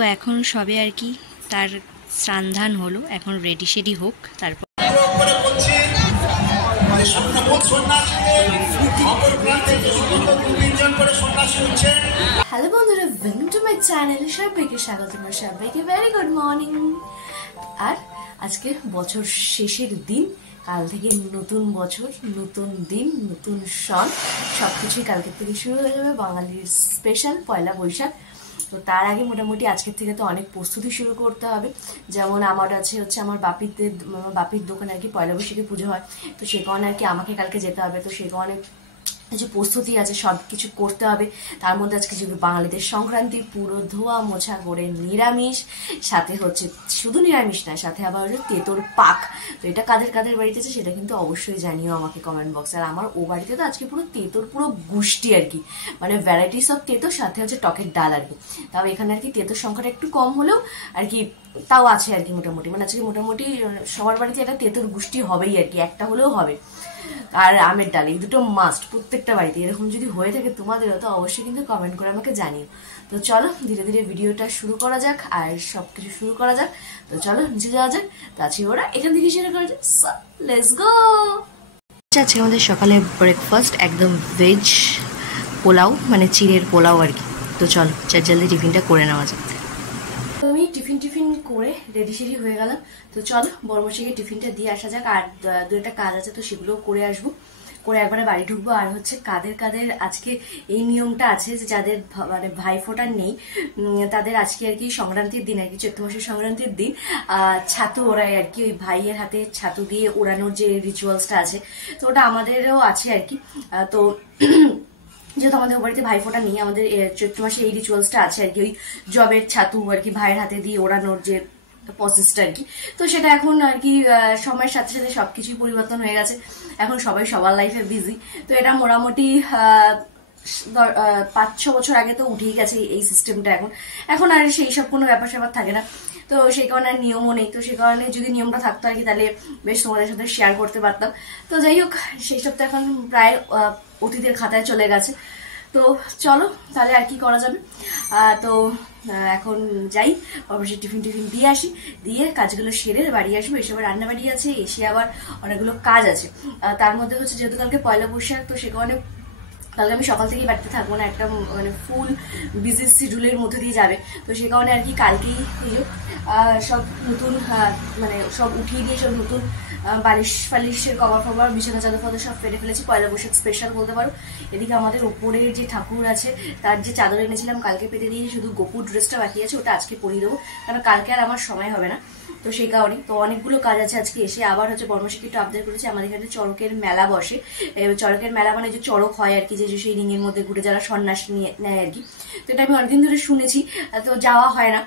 তো এখন সবে আর কি তার স্নান হলো, এখন রেডি শেডি হোক তারপর। হ্যালো বন্ধুরা, ওয়েলকাম টু মাই চ্যানেল। সবাইকে স্বাগত, সবাইকে ভেরি গুড মর্নিং। আর আজকে বছর শেষের দিন, কাল থেকে নতুন বছর, নতুন দিন, নতুন সন, সবকিছুই কালকের থেকে শুরু হয়ে যাবে। বাঙালির স্পেশাল পয়লা বৈশাখ। তো তার আগে মোটামুটি আজকের থেকে তো অনেক প্রস্তুতি শুরু করতে হবে। যেমন আমার হচ্ছে আমার বাপির দোকানে আর কি পয়লা বৈশাখে পুজো হয়, তো সে কারণে আর কি আমাকে কালকে যেতে হবে। তো সেই কারণে যে প্রস্তুতি আছে সব কিছু করতে হবে। তার মধ্যে আজকে যেগুলো বাঙালিদের সংক্রান্তি, পুরো ধোয়া মোছা করে নিরামিষ, সাথে হচ্ছে শুধু নিরামিষ না, সাথে আবার হচ্ছে তেঁতোর পাক। তো এটা কাদের কাদের বাড়িতে আছে সেটা কিন্তু অবশ্যই জানিও আমাকে কমেন্ট বক্সে। আর আমার ও বাড়িতে তো আজকে পুরো তেঁতোর পুরো গুষ্টি আর কি, মানে ভ্যারাইটিস অফ তেঁতো, সাথে হচ্ছে টকের ডাল আর কি। তাও এখানে আর কি তেঁতোর সংখ্যাটা একটু কম হলেও আর কি তাও আছে আর কি মোটামুটি, মানে আজকে মোটামুটি সবার বাড়িতে একটা তেঁতোর গুষ্টি হবেই আর কি, একটা হলেও হবে। আর আমের ডাল, এই দুটো মাস্ট প্রত্যেকটা বাড়িতে। এরকম যদি হয়ে থাকে তোমাদেরও, তো অবশ্যই কিন্তু কমেন্ট করে আমাকে জানিও। তো চলো ধীরে ধীরে ভিডিওটা শুরু করা যাক আর সবকিছু শুরু করা যাক। তো চলো নিচে যাওয়া যাক। তো আজকে ওরা এখান থেকে শুরু করা যাক, লেটস গো। আজকে আমাদের সকালে ব্রেকফাস্ট একদম ভেজ পোলাও, মানে চিড়ের পোলাও আর কি। তো চলো জলদি টিফিনটা করে নেওয়া যাক। আমি টিফিন করে রেডি সেডি হয়ে গেলাম। তো চলো বড়মশাইকে টিফিনটা দিয়ে আসা যাক। আর দু একটা কাজ আছে, তো সেগুলোও করে আসবো, করে একবারে বাড়ি ঢুকবো। আর হচ্ছে কাদের আজকে এই নিয়মটা আছে যে যাদের মানে ভাইফোঁটা নেই, তাদের আজকে আর কি সংক্রান্তির দিন আর কি, চৈত্র মাসের সংক্রান্তির দিন ছাতু ওড়ায় আর কি। ওই ভাইয়ের হাতে ছাতু দিয়ে ওড়ানোর যে রিচুয়ালসটা আছে, তো ওটা আমাদেরও আছে আর কি। তো যেহেতু আমাদের বাড়িতে ভাইফোঁটা নেই, আমাদের চৈত্র মাসে এই রিচুয়ালসটা আছে আর কি, ওই জবের ছাতু আর কি ভাইয়ের হাতে দিয়ে ওড়ানোর যে প্রসেসটা আর কি। তো সেটা এখন আর কি সময়ের সাথে সাথে সবকিছুই পরিবর্তন হয়ে গেছে, এখন সবাই সবার লাইফে বিজি। তো এটা মোটামুটি 5-6 বছর আগে তো উঠেই গেছে এই সিস্টেমটা। এখন আর সেই সব কোনো ব্যাপার স্যাপার থাকে না, তো সেই কারণে আর নিয়মও নেই। তো সেই কারণে যদি নিয়মটা থাকতো আর কি, তাহলে বেশ তোমাদের সাথে শেয়ার করতে পারতাম। তো যাই হোক, সেই সব তো এখন প্রায় অতীতের খাতায় চলে গেছে। তো চলো তাহলে আর কি করা যাবে। তো এখন যাই, অবশ্যই টিফিন দিয়ে আসি, দিয়ে কাজগুলো সেরে বাড়ি আসবো। এসে আবার রান্না বাড়ি আছে, এসে আবার অনেকগুলো কাজ আছে। তার মধ্যে হচ্ছে যেহেতু কালকে পয়লা বৈশাখ, তো সে কারণে তাহলে আমি সকাল থেকেই বাড়িতে থাকবো না, একটা মানে ফুল বিজি শিডিউলের মধ্যে দিয়ে যাবে। তো সে কারণে আর কি কালকেই সব নতুন মানে সব উঠিয়ে দিয়ে সব নতুন বালিশ ফালিশের কভার ফভার, বিছানা চাদর ফাদর সব ফেলে ফেলেছি। পয়লা বৈশাখ স্পেশাল বলতে পারো। এদিকে আমাদের উপরের যে ঠাকুর আছে, তার যে চাদর এনেছিলাম কালকে পেতে দিয়ে, শুধু গোপুর ড্রেসটা বাকি আছে, ওটা আজকে পরিয়ে দেবো, কারণ কালকে আর আমার সময় হবে না। তো সেই কারণে তো অনেকগুলো কাজ আছে আজকে। এসে আবার হচ্ছে বর্মশাইকে একটু আবদার করেছি, আমাদের এখানে চড়কের মেলা বসে। চড়কের মেলা মানে যে চড়ক হয় আর কি, যে সেই রিঙের মধ্যে ঘুরে যারা সন্ন্যাস নিয়ে নেয় আর কি। তো এটা আমি অনেকদিন ধরে শুনেছি, তো যাওয়া হয় না।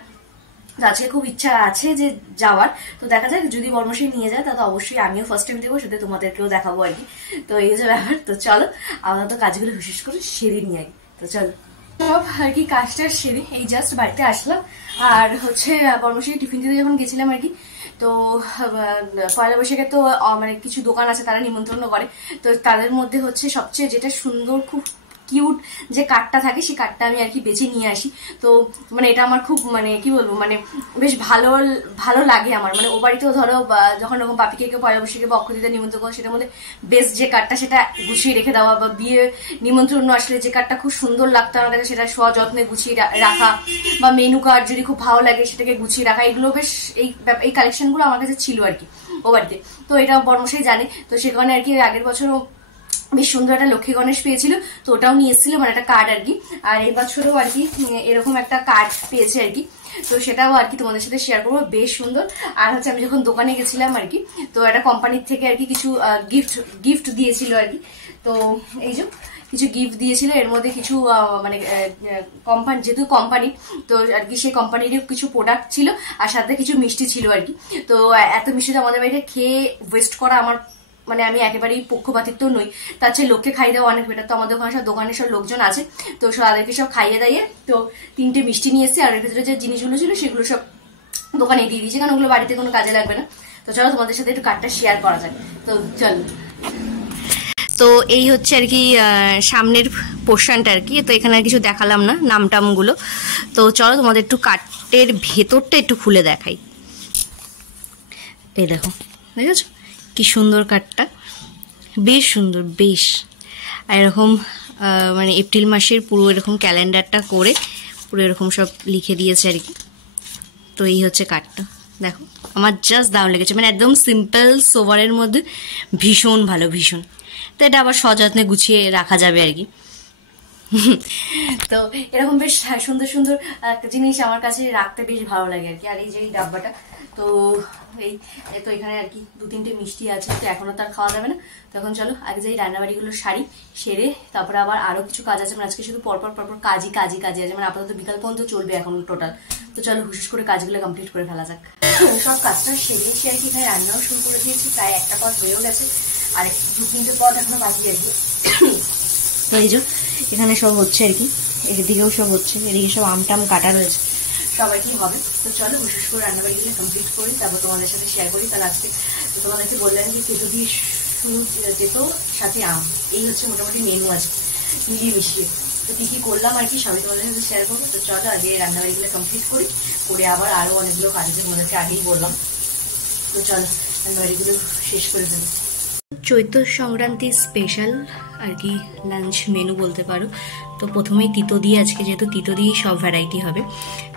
আজকে খুব ইচ্ছা আছে যে যাওয়ার। তো দেখা যাক, যদি বর্মশাই নিয়ে যায় তাহলে অবশ্যই আমিও ফার্স্ট টাইম দেবো, সাথে তোমাদেরকেও দেখাবো আর কি। তো এই যে ব্যাপার। তো চলো আমরা তো কাজগুলো বিশেষ করে সেরে নিয়ে আগে। তো চলো সব আর কি কাজটা সেরে এই জাস্ট বাড়িতে আসলাম। আর হচ্ছে বর্মশাই টিফিন দিতে যখন গেছিলাম আর কি, তো পয়লা বৈশাখে তো মানে কিছু দোকান আছে, তারা নিমন্ত্রণ করে। তো তাদের মধ্যে হচ্ছে সবচেয়ে যেটা সুন্দর, খুব কিউট যে কার্ডটা থাকে, সেই কার্ডটা আমি আর কি বেছে নিয়ে আসি। তো মানে এটা আমার খুব মানে কি বলবো, মানে বেশ ভালো লাগে আমার। মানে ও বাড়িতেও ধরো যখন ওরকম বাপিকে কেউ পয়লা বৈশাখে বা অক্ষয় দিতে নিমন্ত্রণ করে, সেটার মধ্যে বেস্ট যে কার্ডটা সেটা গুছিয়ে রেখে দেওয়া, বা বিয়ে নিমন্ত্রণ আসলে যে কার্ডটা খুব সুন্দর লাগতো আমার কাছে, সেটা সযত্নে গুছিয়ে রাখা, বা মেনু কার্ড যদি খুব ভালো লাগে সেটাকে গুছিয়ে রাখা, এগুলো বেশ এই কালেকশনগুলো আমার কাছে ছিল আর কি ও বাড়িতে। তো এটা বর্মশাই জানে। তো সে কারণে আর কি আগের বছরও বেশ সুন্দর একটা লক্ষ্মী গণেশ পেয়েছিল, তো ওটাও নিয়ে এসেছিল, মানে একটা কার্ড আর কি। আর এবছরও আর কি এরকম একটা কার্ড পেয়েছে আর কি, তো সেটাও আর কি তোমাদের সাথে শেয়ার করবো, বেশ সুন্দর। আর হচ্ছে আমি যখন দোকানে গেছিলাম আর কি, তো একটা কোম্পানির থেকে আর কি কিছু গিফট দিয়েছিল আর কি। তো এই যে কিছু গিফট দিয়েছিল, এর মধ্যে কিছু মানে কোম্পানি, যেহেতু কোম্পানি, তো আর কি সেই কোম্পানিরই কিছু প্রোডাক্ট ছিল, আর সাথে কিছু মিষ্টি ছিল আর কি। তো এত মিষ্টি তো আমাদের বাড়িতে খেয়ে ওয়েস্ট করা আমার, মানে আমি একেবারেই পক্ষপাতিত্ব নই, তার চেয়ে লোককে খাইয়ে দেওয়া অনেক বেটার। তো আমাদের ওখানে সব দোকানের সব লোকজন আছে, তো তাদেরকে সব খাইয়ে দাইয়ে তো 3টে মিষ্টি নিয়ে এসেছি। আর এর ভেতরে যে জিনিসগুলো ছিল সেগুলো সব দোকানে দিয়ে দিয়েছি, কারণ ওগুলো বাড়িতে কোনো কাজে লাগবে না। তো চলো তোমাদের সাথে একটু কার্ডটা শেয়ার করা যায়। তো চলো। তো এই হচ্ছে আর কি সামনের পোর্শনটা আর কি। তো এখানে আর কিছু দেখালাম না নামটামগুলো। তো চলো তোমাদের একটু কাঠের ভেতরটা একটু খুলে দেখাই। এই দেখো, দেখেছো কি সুন্দর কাঠটা, বেশ সুন্দর বেশ। আর এরকম মানে এপ্রিল মাসের পুরো এরকম ক্যালেন্ডারটা করে পুরো এরকম সব লিখে দিয়েছে আর কি। তো এই হচ্ছে কাঠটা, দেখো আমার জাস্ট দারুণ লেগেছে, মানে একদম সিম্পল সোভারের মধ্যে ভীষণ ভালো, ভীষণ। তো এটা আবার সযত্নে গুছিয়ে রাখা যাবে আর কি। তো এরকম বেশ সুন্দর সুন্দর একটা জিনিস আমার কাছে রাখতে বেশ ভালো লাগে আর কি। আর এই যে এই ডাব্বাটা, তো এই তো এখানে আর কি 2-3টে মিষ্টি আছে, তো এখনো তার খাওয়া যাবে না। তখন চলো আগে যে রান্নাবাড়িগুলো সারি, সেরে তারপরে আবার আরো কিছু কাজ আছে, মানে আজকে শুধু পরপর পরপর কাজই আছে, মানে আপাতত বিকাল পর্যন্ত চলবে এখন টোটাল। তো চলো হুশ করে কাজগুলো কমপ্লিট করে ফেলা যাক। সব কাজটা সেরেছি আর কি, এখানে রান্নাও শুরু করে দিয়েছি, প্রায় একটা পদ হয়েও গেছে, আর 2-3টে পদ এখনো বাকি আর কি। তো এই যে এখানে সব হচ্ছে আর কি, এদিকেও সব হচ্ছে, এদিকে সব আমটাম কাটা রয়েছে, সবাই কি হবে। তো চলো বিশেষ করে রান্নাবাড়িগুলো কমপ্লিট করি, তারপর তোমাদের সাথে শেয়ার করি। তাহলে আজকে তো তোমাদেরকে বললাম যে কেটো দিয়ে শুরু যেত, সাথে আম, এই হচ্ছে মোটামুটি মেনু আছে মিলিয়ে মিশিয়ে। তো কী কী করলাম আর কি সবই তোমাদের সাথে শেয়ার করবো। তো চলো আগে রান্নাবাড়িগুলো কমপ্লিট করি, করে আবার আরও অনেকগুলো কাজ আছে, তোমাদেরকে আগেই বললাম। তো চলো রান্নাবাড়িগুলো শেষ করে ফেলি। চৈত্র সংক্রান্তি স্পেশাল আর কি লাঞ্চ মেনু বলতে পারো। তো প্রথমেই তিতো দিয়ে, আজকে যেহেতু তিতো দিয়েই সব ভ্যারাইটি হবে,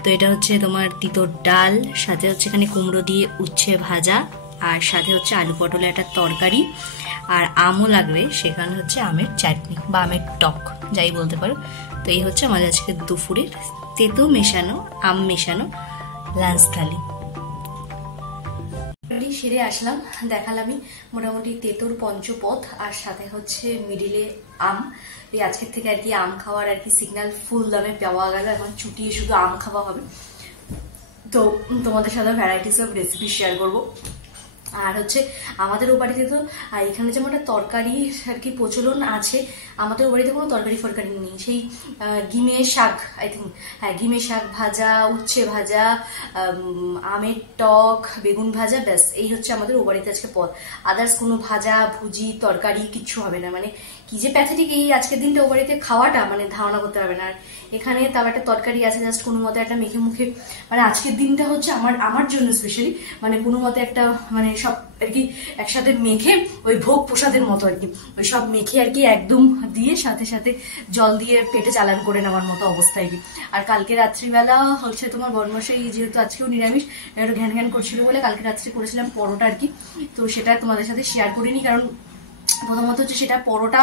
তো এটা হচ্ছে তোমার তিতোর ডাল, সাথে হচ্ছে এখানে কুমড়ো দিয়ে উচ্ছে ভাজা, আর সাথে হচ্ছে আলু পটলের একটা তরকারি, আর আমও লাগবে, সেখানে হচ্ছে আমের চাটনি বা আমের টক যাই বলতে পারো। তো এই হচ্ছে আমাদের আজকে দুপুরের তেতো মেশানো আম মেশানো লাঞ্চ থালি। সেরে আসলাম, দেখালামই মোটামুটি তেতোর পঞ্চপদ, আর সাথে হচ্ছে মিডিলে আম। এই আজকের থেকে আর কি আম খাওয়ার আর কি সিগন্যাল ফুল দামে পাওয়া গেল, এখন চুটিয়ে শুধু আম খাওয়া হবে। তো তোমাদের সাথে ভ্যারাইটিস অফ রেসিপি শেয়ার করবো। আর হচ্ছে আমাদের ও বাড়িতে তো এখানে যেমন একটা তরকারি আর কি প্রচলন আছে, আমাদের ও বাড়িতে কোনো তরকারি ফরকারি নেই, সেই গিমে শাক, আই থিঙ্ক, হ্যাঁ গিমে শাক ভাজা, উচ্ছে ভাজা, আমের টক, বেগুন ভাজা, ব্যাস এই হচ্ছে আমাদের ও বাড়িতে আজকে পদ। আদার্স কোনো ভাজা ভুজি তরকারি কিচ্ছু হবে না, মানে কি যে প্যাথেটিক এই আজকের দিনটা ও বাড়িতে খাওয়াটা, মানে ধারণা করতে পারবে না। আর এখানে তার একটা তরকারি আছে, জাস্ট কোনো মতে একটা মেখে মুখে, মানে আজকের দিনটা হচ্ছে আমার জন্য স্পেশালি, মানে কোনো মতে একটা মানে সব আর কি একসাথে মেখে ওই ভোগ প্রসাদের মতো আর কি, ওই সব মেখে আর কি একদম দিয়ে সাথে সাথে জল দিয়ে পেটে চালান করে নেওয়ার মতো অবস্থায় কি। আর কালকে রাত্রিবেলা হচ্ছে তোমার বর্মশাই, যেহেতু আজকেও নিরামিষ, একটু ঘ্যান ঘ্যান করছিল বলে কালকে রাত্রে করেছিলাম পরোটা আর কি। তো সেটা তোমাদের সাথে শেয়ার করিনি, কারণ প্রথমত হচ্ছে সেটা পরোটা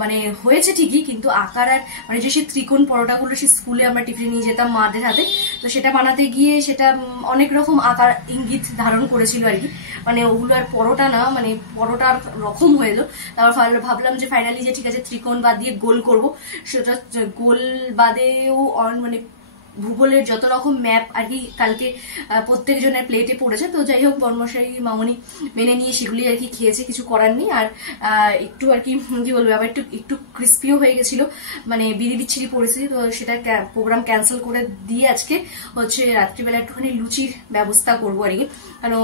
মানে হয়েছে ঠিকই, কিন্তু আকার আর মানে যে সেই ত্রিকোণ পরোটাগুলো সে স্কুলে আমরা টিফিনে নিয়ে যেতাম মাদের হাতে, তো সেটা বানাতে গিয়ে সেটা অনেক রকম আকার ইঙ্গিত ধারণ করেছিল আর কি, মানে ওগুলো আর পরোটা না, মানে পরোটার রকম হয়ে এলো। তারপর ভাবলাম যে ফাইনালি যে ঠিক আছে ত্রিকোণ বাদ দিয়ে গোল করব, সেটা গোল বাদেও মানে ভূগোলের যত রকম ম্যাপ আর কি কালকে প্রত্যেক জনের প্লেটে পড়েছে। তো যাই হোক বর্মশাই মামনি মেনে নিয়ে সেগুলি আর কি খেয়েছে, কিছু করার নেই। আর একটু আর কি কি বলবো, আবার একটু একটু ক্রিস্পিও হয়ে গেছিল, মানে বিড়ি বিচ্ছিরি পড়েছিল। তো সেটা প্রোগ্রাম ক্যান্সেল করে দিয়ে আজকে হচ্ছে রাত্রিবেলা একটুখানি লুচির ব্যবস্থা করবো আর কি, কারণ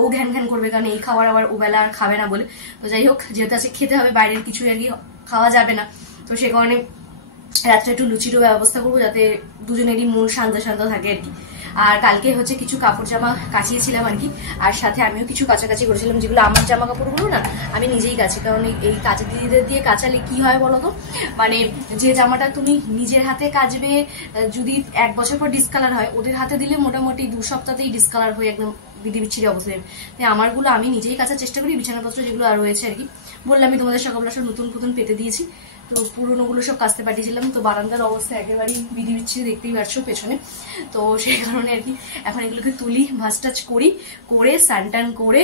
ও ঘ্যান ঘ্যান করবে, কারণ এই খাবার আবার ওবেলা আর খাবে না বলে। তো যাই হোক যেহেতু আজকে খেতে হবে, বাইরের কিছু আর কি খাওয়া যাবে না, তো সে কারণে রাত্রে একটু লুচিরও ব্যবস্থা করবো, যাতে দুজনেরই মন শান্ত শান্ত থাকে আর কি। আর কালকে হচ্ছে কিছু কাপড় জামা কাচিয়েছিলাম আর কি, আর সাথে আমিও কিছু কাছাকাছি করেছিলাম, যেগুলো আমার জামা কাপড়গুলো না আমি নিজেই কাছি, কারণ এই কাচের দিদিদের দিয়ে কাচালে কি হয় বলতো, মানে যে জামাটা তুমি নিজের হাতে কাচবে যদি 1 বছর পর ডিসকালার হয়, ওদের হাতে দিলে মোটামুটি 2 সপ্তাহতেই ডিসকালার হয়ে একদম বিধি বিচ্ছিরি অবস্থায়। তাই আমারগুলো আমি নিজেই কাচার চেষ্টা করি, বিছানাপত্র যেগুলো আর রয়েছে আর কি, বললাম আমি তোমাদের সকালবেলা সব নতুন নতুন পেতে দিয়েছি, তো পুরোনোগুলো সব কাচতে পাঠিয়েছিলাম। তো বারান্দার অবস্থা একেবারেই বিধি বিচ্ছিরি, দেখতেই পারছো পেছনে। তো সেই কারণে আর কি এখন এগুলোকে তুলি, ভাজ টাচ করি, করে স্নান টান করে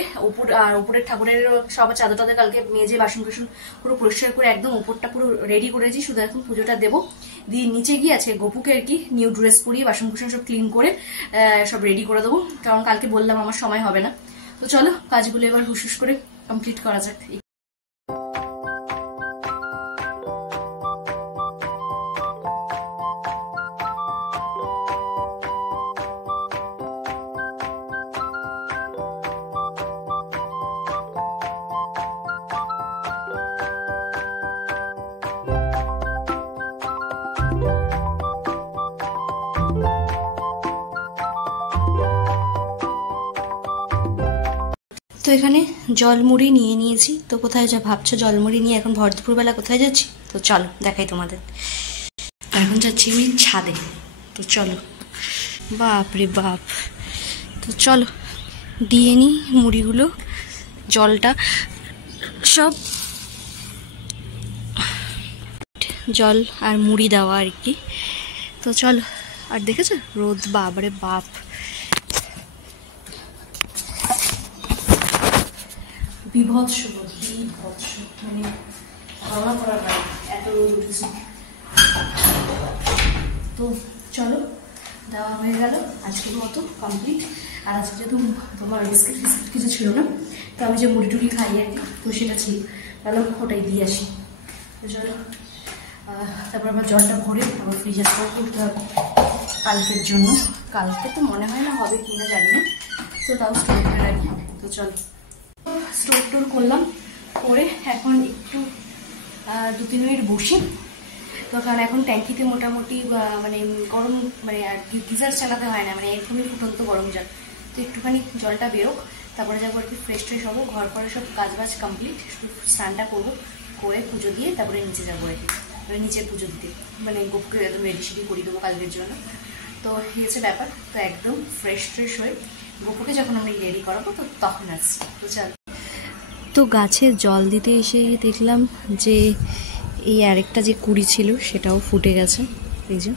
উপরের ঠাকুরের সব চাদর টাদর কালকে মেজে বাসন কুসন পুরো পরিষ্কার করে একদম উপরটা পুরো রেডি করেছি, শুধু এখন পুজোটা দেবো। দিয়ে নিচে গিয়ে আছে গোপুকে আর কি নিউ ড্রেস পরিয়ে বাসন কুসন সব ক্লিন করে সব রেডি করে দেবো, কারণ কালকে বললাম আমার সময় হবে না। তো চলো কাজগুলো এবার হুস করে কমপ্লিট করা যাক। এখানে জলমুড়ি নিয়ে নিয়েছি। তো কোথায় যা ভাবছো, জলমুড়ি নিয়ে এখন ভর দুপুরবেলা কোথায় যাচ্ছি? তো চলো দেখাই তোমাদের। এখন যাচ্ছি আমি ছাদে। তো চলো, বাপ রে বাপ। তো চলো দিয়ে নিই মুড়িগুলো, জলটা সব জল আর মুড়ি দেওয়া আর কি। তো চলো। আর দেখেছো রোদ, বাবারে বাপ, বিভৎস রোদ, বিভৎস, মানে ধারণা করার বাইরে এত রোদ উঠেছে। তো চলো, দেওয়া হয়ে গেল আজকের মতো কমপ্লিট। আর আজকে যেহেতু তোমার বিস্কিট ফিস্কিট কিছু ছিল না, তো আমি যে মুড়ি টুড়ি খাই আর কি, তো সেটা ছিল, তাহলে ওটাই দিয়ে আসি। তো চলো, তারপর আবার জলটা ভরে আবার ফ্রিজে স্টোর করতে হবে কালকের জন্য। কালকে তো মনে হয় না হবে কিনা জানি না, তো তাও স্টোর করে রাখি। তো চলো, স্টোর টোর করলাম, করে এখন একটু 2-3 মিনিট বসি। তো কারণ এখন ট্যাঙ্কিতে মোটামুটি মানে গরম, মানে আর গিজার চালাতে হয় না, মানে একদমই ফুটন্ত গরম জল। তো একটুখানি জলটা বেরোক, তারপরে যাবো আর কি ফ্রেশ ট্রেশ হবো, ঘর পরে সব কাজবাজ কমপ্লিট, শুধু স্নানটা করবো, করে পুজো দিয়ে তারপরে নিচে যাবো আর কি, নিচে পুজো দিতে, মানে গোপুকে একদম রেডি সেডি করে দেবো কালকের জন্য। তো এই হচ্ছে ব্যাপার। তো একদম ফ্রেশ ট্রেশ হয়ে গোপুকে যখন আমি রেডি করাবো তো তখন আসছি। তো চল। তো গাছে জল দিতে এসে দেখলাম যে এই আরেকটা যে কুড়ি ছিল সেটাও ফুটে গেছে, এই যে।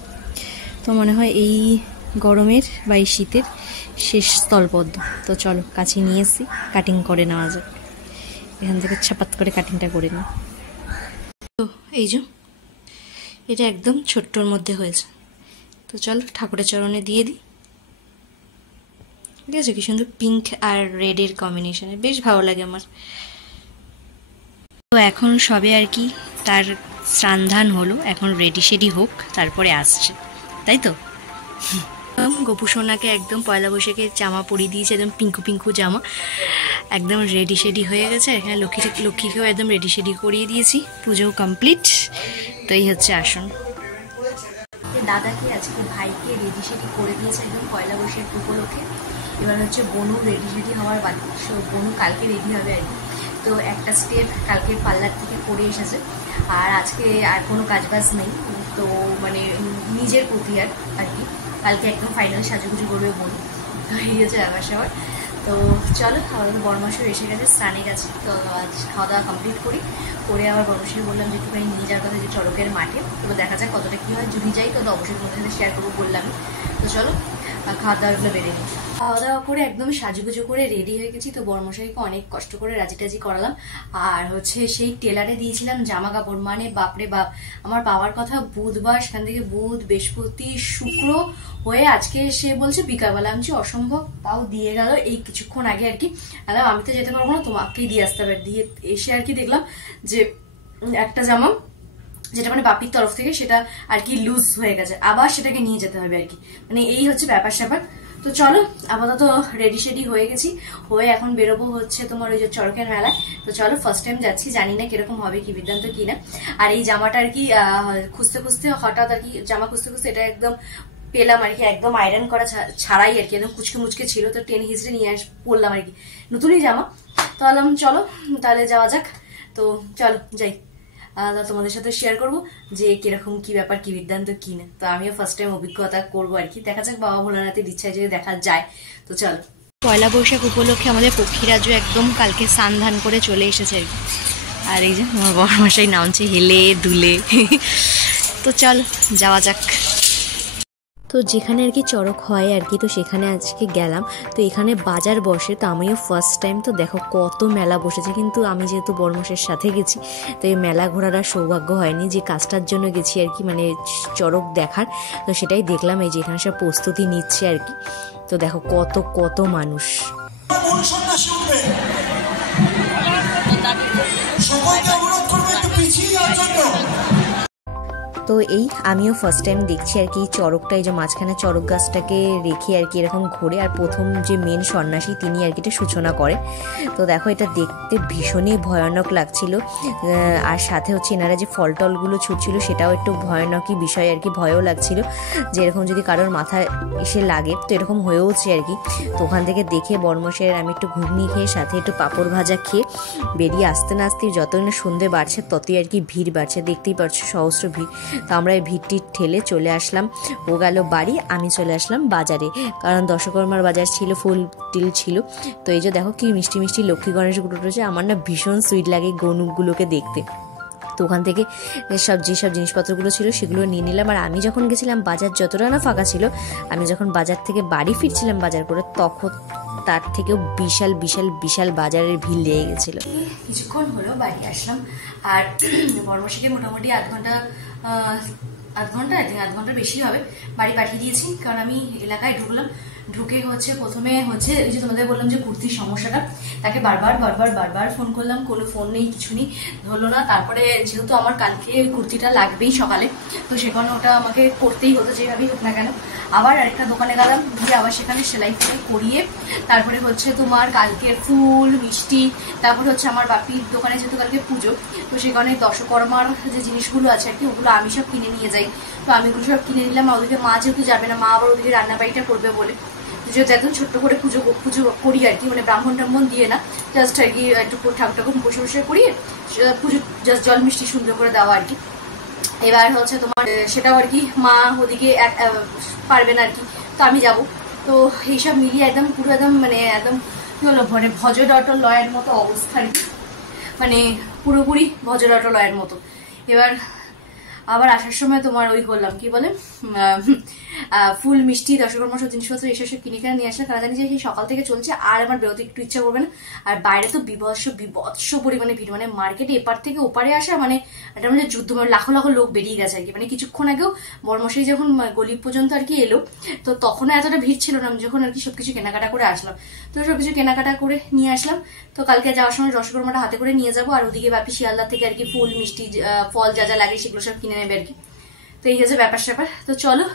তো মনে হয় এই গরমের বা এই শীতের শেষ স্থলপদ্ম। তো চলো কাছে নিয়ে এসি, কাটিং করে নেওয়া যাক। এখান থেকে ছাপাত করে কাটিংটা করে নিই। তো এই যে এটা একদম ছোট্টর মধ্যে হয়েছে। তো চলো ঠাকুরের চরণে দিয়ে দিই। ঠিক আছে, কি সুন্দর পিঙ্ক আর রেডের কম্বিনেশনে, বেশ ভালো লাগে আমার। তো এখন সবে আর কি তার স্নান হলো, এখন রেডি শেডি হোক, তারপরে আসছে, তাই তো। গোপু সোনাকে একদম পয়লা বৈশাখে জামা পরিয়ে দিয়েছে, একদম পিঙ্কু পিঙ্কু জামা, একদম রেডি শেডি হয়ে গেছে। এখানে লক্ষ্মীকেও একদম রেডি শেডি করিয়ে দিয়েছি, পুজোও কমপ্লিট। তো এই হচ্ছে আসন। দাদাকে আজকে ভাইকে রেডি শেডি করে দিয়েছে একদম পয়লা বৈশাখ উপলক্ষে। এবার হচ্ছে বনু রেডি শেডি হওয়ার বাকি, বনু কালকে রেডি হবে আর কি। তো একটা স্টেপ কালকে পার্লার থেকে করে এসেছে, আর আজকে আর কোনো কাজবাজ নেই। তো মানে নিজের প্রতি আর কি কালকে একদম ফাইনাল সাজুগুজু করবে বনু। তো এই হচ্ছে ব্যাপার স্যাপার। তো চলো, খাওয়া দাওয়া বড়মাসও এসে গেছে, স্নানে গেছে। তো আজ খাওয়া দাওয়া কমপ্লিট করি, করে আবার বড়মাসকে বললাম যে একটুখানি নিয়ে যাওয়ার কথা, যে চড়কের মাঠে। তো দেখা যাক কতটা কী হয়, যদি যাই তো অবশ্যই তোমাদের সাথে শেয়ার করবো বললাম। তো চলো খাওয়া দাওয়াগুলো বেড়ে নিই। খাওয়া দাওয়া করে একদম সাজুগুজু করে রেডি হয়ে গেছি। তো বড়মশাইকে অনেক কষ্ট করে রাজি টাজি করালাম। আর হচ্ছে সেই টেলারে দিয়েছিলাম জামা কাপড়, মানে বাপরে বাপ, আমার পাওয়ার কথা বুধবার, সেখান থেকে বুধ, বৃহস্পতি, শুক্র হয়ে আজকে সে বলছে বিকালবেলা। আমি অসম্ভব, তাও দিয়ে গেল এই কিছুক্ষণ আগে আর কি। আমি তো যেতে পারবো না, তোমাকেই দিয়ে আসতে হবে। দিয়ে এসে আর কি দেখলাম যে একটা জামা যেটা মানে বাপির তরফ থেকে সেটা আর কি লুজ হয়ে গেছে, আবার সেটাকে নিয়ে যেতে হবে আর কি। মানে এই হচ্ছে ব্যাপার স্যাপার। তো চলো, আপাতত রেডি শেডি হয়ে গেছি, হয়ে এখন বেরোবো হচ্ছে তোমার ওই যে চড়কের মেলায়। তো চলো, ফার্স্ট টাইম যাচ্ছি, জানি না কিরকম হবে, কি বৃত্তান্ত কি না। আর এই জামাটা আর কি খুঁজতে খুঁজতে হঠাৎ আর কি জামা খুঁজতে খুঁজতে এটা একদম পেলাম আর কি, একদম আয়রন করা ছাড়াই আর কি, একদম কুচকে মুচকে ছিল। তো টেন হিসড়ে নিয়ে পড়লাম আর কি, নতুনই জামা। তো বললাম চলো তাহলে যাওয়া যাক। তো চলো যাই, তোমাদের সাথে শেয়ার করবো যে কিরকম কি ব্যাপার, কি বৃত্তান্ত কি না। তো আমিও ফার্স্ট টাইম অভিজ্ঞতা করবো আর কি, দেখা যাক বাবা ভোলানাথের ইচ্ছায় যদি দেখা যায়। তো চলো। পয়লা বৈশাখ উপলক্ষে আমাদের পক্ষীরাজও একদম কালকে স্নান করে চলে এসেছে আর কি। আর এই যে আমার বড়মশাই নামছে হেলে দুলে। তো চল যাওয়া যাক। তো যেখানে আর কি চড়ক হয় আর কি, তো সেখানে আজকে গেলাম। তো এখানে বাজার বসে, তো আমিও ফার্স্ট টাইম। তো দেখো কত মেলা বসেছে, কিন্তু আমি যেহেতু বড়মশের সাথে গেছি, তো এই মেলা ঘোরার আর সৌভাগ্য হয়নি। যে কাজটার জন্য গেছি আর কি, মানে চড়ক দেখার, তো সেটাই দেখলাম। এই যে এখানে সব প্রস্তুতি নিচ্ছে আর কি। তো দেখো কত কত মানুষ। তো এই আমিও ফার্স্ট টাইম দেখছি আর কি চড়কটা, এই যে মাঝখানে চড়ক গাছটাকে রেখে আর কি এরকম ঘোরে, আর প্রথম যে মেন সন্ন্যাসী তিনি আর কি এটা সূচনা করে। তো দেখো এটা দেখতে ভীষণই ভয়ানক লাগছিল, আর সাথে হচ্ছে এনারা যে ফল টলগুলো ছুটছিল সেটাও একটু ভয়ানকই বিষয় আর কি, ভয়ও লাগছিল যে এরকম যদি কারোর মাথায় এসে লাগে, তো এরকম হয়েওছে আর কি। তো ওখান থেকে দেখে বর্মশাইয়ের আমি একটু ঘুগনি খেয়ে সাথে একটু পাঁপড় ভাজা খেয়ে বেরিয়ে আসতে না আসতেই যতই না সন্ধে বাড়ছে ততই আর কি ভিড় বাড়ছে, দেখতেই পাচ্ছ সহস্র ভিড়। তো আমরা এই ভিড়টি ঠেলে চলে আসলাম, ও গেল বাড়ি, আমি চলে আসলাম বাজারে, কারণ দশকর্মার বাজার ছিল, ফুল টিল ছিল। তো এই যে দেখো কি মিষ্টি মিষ্টি লক্ষ্মী গণেশগুলো রয়েছে, আমার না ভীষণ সুইট লাগে গনুকগুলোকে দেখতে। তো ওখান থেকে যেসব জিনিসপত্রগুলো ছিল সেগুলো নিয়ে নিলাম। আর আমি যখন গেছিলাম বাজার যতটা না ফাঁকা ছিল, আমি যখন বাজার থেকে বাড়ি ফিরছিলাম বাজার করে, তখন তার থেকেও বিশাল বিশাল বিশাল বাজারের ভিড় লেগে গেছিলো। কিছুক্ষণ হলো বাড়ি আসলাম, আর বর্মশাইকে মোটামুটি আধ ঘন্টা বেশি হবে বাড়ি পাঠিয়ে দিয়েছি। কারণ আমি এলাকায় ঢুকলাম, ঢুকে হচ্ছে প্রথমে হচ্ছে এই যে তোমাদের বললাম যে কুর্তির সমস্যাটা, তাকে বারবার ফোন করলাম, কোনো ফোন নেই, কিছু নেই, ধরলো না। তারপরে যেহেতু আমার কালকে কুর্তিটা লাগবেই সকালে, তো সেখানে ওটা আমাকে করতেই হতো যেভাবেই হোক না কেন। আবার আরেকটা দোকানে গেলাম, গিয়ে আবার সেখানে সেলাই ফেলাই করিয়ে তারপরে হচ্ছে তোমার কালকে ফুল মিষ্টি, তারপরে হচ্ছে আমার বাপির দোকানে যেহেতু কালকে পুজো, তো সেখানে দশকর্মার যে জিনিসগুলো আছে আর কি ওগুলো আমি সব কিনে নিয়ে যাই। তো আমি ওগুলো সব কিনে নিলাম, আর ওদিকে মা যেহেতু যাবে না, মা আবার ওদিকে রান্নাবাড়িটা করবে বলে, যেহেতু একদম ছোট্ট করে পুজো করি আর কি, মানে ব্রাহ্মণ টাহ্মণ দিয়ে না, জাস্ট আর কি একটু ঠাকুর বসে করিয়ে পুজো জাস্ট জল মিষ্টি সুন্দর করে দেওয়া আর কি। এবার হচ্ছে তোমার সেটাও আর কি মা ওদিকে পারবে না আর কি, তো আমি যাব। তো এইসব মিলিয়ে একদম পুরো একদম মানে একদম কি হলো মানে ভজডটল লয়ের মতো অবস্থা আর কি, মানে পুরোপুরি ভজডটল লয়ের মতো। এবার আবার আসার সময় তোমার ওই করলাম কি বলে ফুল মিষ্টি দশকর্মা সব জিনিসপত্র এসব কিনে কিনে নিয়ে আসলে, কারণ জানি যে সেই সকাল থেকে চলছে, আর আমার বেরোতে একটু ইচ্ছা করবে না। আর বাইরে তো বিভৎস পরিমাণে ভিড়, মানে মার্কেটে এপার থেকে ওপারে আসা মানে এটা মানে যুদ্ধ, মানে লাখো লাখো লোক বেরিয়ে গেছে আর কি। মানে কিছুক্ষণ আগেও বর্মশাই যখন গলি পর্যন্ত আর কি এলো, তো তখনও এতটা ভিড় ছিল না, আমি যখন আর কি সবকিছু কেনাকাটা করে আসলাম। তো সবকিছু কেনাকাটা করে নিয়ে আসলাম। তো কালকে যাওয়ার সময় দশকর্মাটা হাতে করে নিয়ে যাবো, আর ওদিকে বাপি শিয়ালদা থেকে আর কি ফুল মিষ্টি ফল যা যা লাগে সেগুলো সব কিনে নেবে আর কি। তো এই হচ্ছে ব্যাপার স্যাপার। তো চলো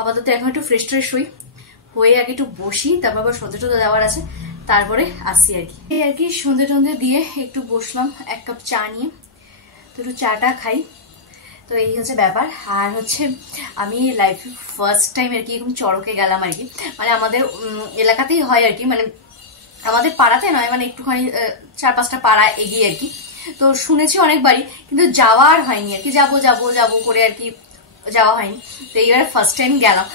আপাতত এখন একটু ফ্রেশ হয়ে আগে একটু বসি, তারপর আবার সন্ধে টন্ধে দেওয়ার আছে, তারপরে আসছি আর কি। এই আর কি সন্ধে টন্ধে দিয়ে একটু বসলাম এক কাপ চা নিয়ে, তো একটু চাটা খাই। তো এই হচ্ছে ব্যাপার। আর হচ্ছে আমি লাইফে ফার্স্ট টাইম আর কি এরকম চড়কে গেলাম আর কি, মানে আমাদের এলাকাতেই হয় আর কি, মানে আমাদের পাড়াতে নয়, মানে একটুখানি 4-5টা পাড়া এগিয়ে আর কি। তো শুনেছি অনেকবারই, কিন্তু যাওয়ার হয়নি আর কি, যাবো করে আর কি যাওয়া হয়নি। তো এইবার ফার্স্ট টাইম গেলাম,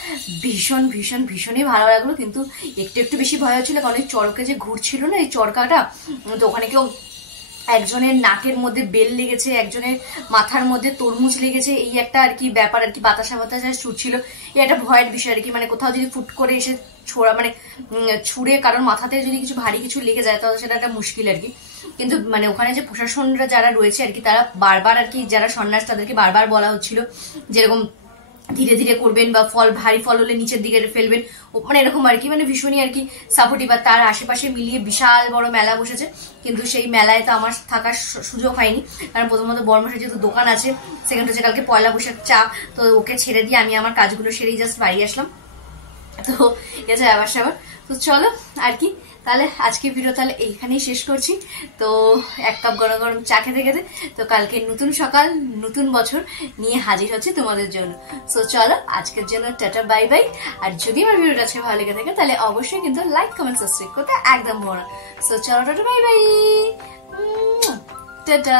ভীষণই ভালো লাগলো, কিন্তু একটু বেশি ভয় হচ্ছিল, কারণ এই চড়কে যে ঘুরছিল না এই চড়কাটা, তো ওখানে কেউ একজনের নাকের মধ্যে বেল লেগেছে, একজনের মাথার মধ্যে তরমুজ লেগেছে, এই একটা আর কি ব্যাপার আর কি, বাতাসা ছুটছিল, এই একটা ভয়ের বিষয় আর কি। মানে কোথাও যদি ফুট করে এসে ছুঁড়ে কারণ মাথাতে যদি কিছু ভারী কিছু লেগে যায় তাহলে সেটা একটা মুশকিল আর কি। কিন্তু মানে ওখানে যে প্রশাসনরা যারা রয়েছে আর কি, তারা বারবার আর কি যারা সন্ন্যাস তাদেরকে বারবার বলা হচ্ছিল যেরকম ধীরে ধীরে করবেন, বা ভারী ফল হলে নিচের দিকে ফেলবেন, মানে এরকম আর কি, মানে ভীষণই আর কি সাপোর্টিভ। আর তার আশেপাশে মিলিয়ে বিশাল বড় মেলা বসেছে, কিন্তু সেই মেলায় তো আমার থাকার সুযোগ হয়নি, কারণ প্রথমত বর্মশাই যেহেতু দোকান আছে, সেকেন্ড হচ্ছে কালকে পয়লা বৈশাখ চাপ, তো ওকে ছেড়ে দিয়ে আমি আমার কাজগুলো সেরেই জাস্ট বাড়ি আসলাম। তো এটা ব্যাপার স্যাপার। তো চলো আর কি, তাহলে আজকে ভিডিও তাহলে এইখানেই শেষ করছি। তো এক কাপ গরম গরম চা খেতে খেতে তো কালকে নতুন সকাল নতুন বছর নিয়ে হাজির হচ্ছে তোমাদের জন্য। সো চলো আজকের জন্য টাটা বাই বাই। আর যদি আমার ভিডিওটা আজকে ভালো লেগে থাকে তাহলে অবশ্যই কিন্তু লাইক কমেন্ট সাবস্ক্রাইব করতে একদম ভুলো না। সো চলো টাটা বাই বাই, টাটা।